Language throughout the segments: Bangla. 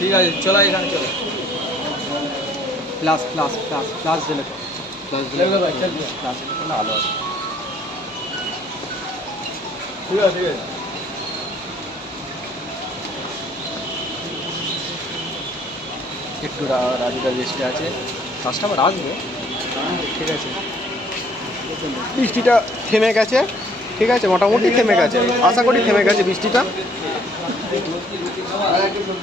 ঠিক আছে, চলো এখানে চলো। প্লাস প্লাস প্লাস প্লাস দিলে প্লাস দিলে প্লাস দিলে ভালো আছে। ঠিক আছে ঠিক আছে। একটু রাজুদার রেস্টে আছে, কাস্টমার আসবে। ঠিক আছে, বৃষ্টিটা থেমে গেছে। ঠিক আছে, মোটামুটি থেমে গেছে, আশা করি থেমে গেছে বৃষ্টিটা।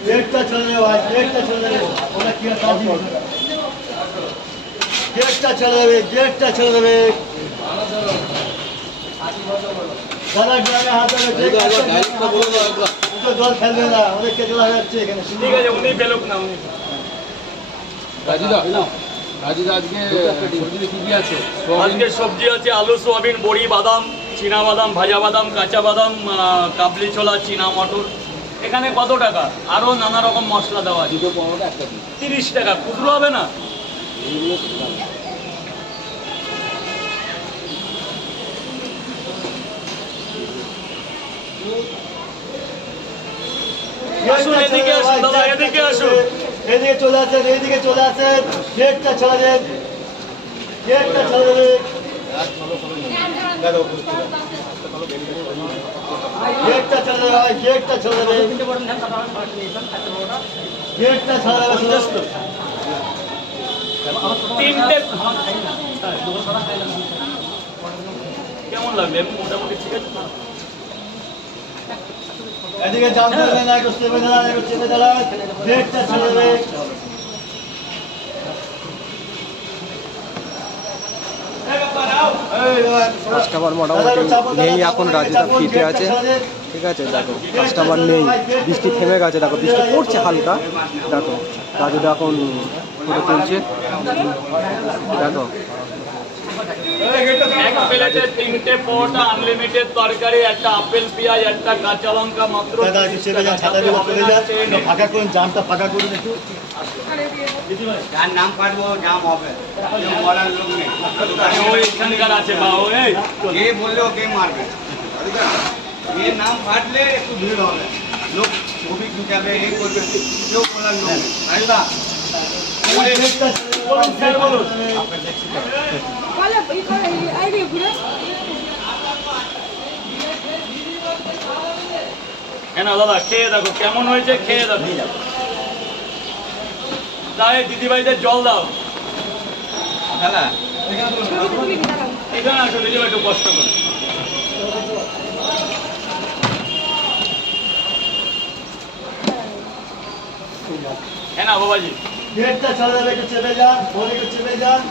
गेटটা চলে যাবে ভাই, गेटটা চলে যাবে। ওরা কি আর কাজ করবে? गेटটা চলে যাবে, गेटটা চলে যাবে। দাদা গ্রামে হাত ধরে গাড়িটা বলে দাও একবার। তো জল ফেলবে না, অনেককে জল হয়ে যাচ্ছে এখানে। ঠিক আছে, উনি ফেলুক না উনি। রাজুদা রাজুদা আজকে সবজি কি কি আছে? আজকে সবজি আছে আলু, সোয়াবিন, বড়ি, বাদাম, চীনা বাদাম, ভাজা বাদাম, কাঁচা বাদাম, কাবলি ছোলা, চীনা মটর। এখানে কত টাকা? আরও নানা রকম মশলা দেওয়া আছে। 30 টাকা, খুচরো হবে না? আসুন এদিকে আসুন দাদা, এদিকে আসুন। এদিকে চলে আসেন, এইদিকে চলে আসেন। गेटটা চলে যাবে, गेटটা চলে যাবে। गेटটা চলে যাবে ভাই, गेटটা চলে যাবে। गेटটা চলে যাবে সমস্ত। তিনটে কেমন লাগবে? মোটামুটি ঠিক আছে তো? এদিকে জাম করবে না, একটু চেপে দাঁড়ান, একটু চেপে দাঁড়ান। गेटটা চলে যাবে। কাস্টমার মোটামুটি নেই এখন, রাজুদা ফিটে আছে। ঠিক আছে, দেখো কাস্টমার নেই, বৃষ্টি থেমে গেছে। দেখো বৃষ্টি পড়ছে হালকা। দেখো রাজুদা এখন ফটো তুলছে। দেখো এক প্লেটে 3টে পরোটা, আনলিমিটেড তরকারি, একটা আপেল, পেঁয়াজ, একটা কাঁচা লঙ্কা, মাত্র দাদা একটু চেপে যান, ছাতাগুলো চলে যান। ফাঁকা করুন, জামটা ফাঁকা করুন একটু। যার নাম কাটবো জাম হবে, কেউ বলার লোক নেই। ওই এখানকার আছে বা ও এই কে বললে ওকে মারবে, এর নাম ফাটলে একটু ভিড় হবে, লোক ছবি ঢুকাবে, এই করবে, কেউ বলার লোক নেই, তাই না? गेटটা বলুন স্যার বলুন। কেন দাদা, খেয়ে দেখো কেমন হয়েছে, খেয়ে দেখো। তাই দিদিভাইদের জল দাও। দাদা এখানে আসো দিদিভাই, একটু কষ্ট করে। হ্যাঁ না বাবাজি, गेटটা চলে যাবে, একটু চেপে যান, ফোন একটু চেপে যান।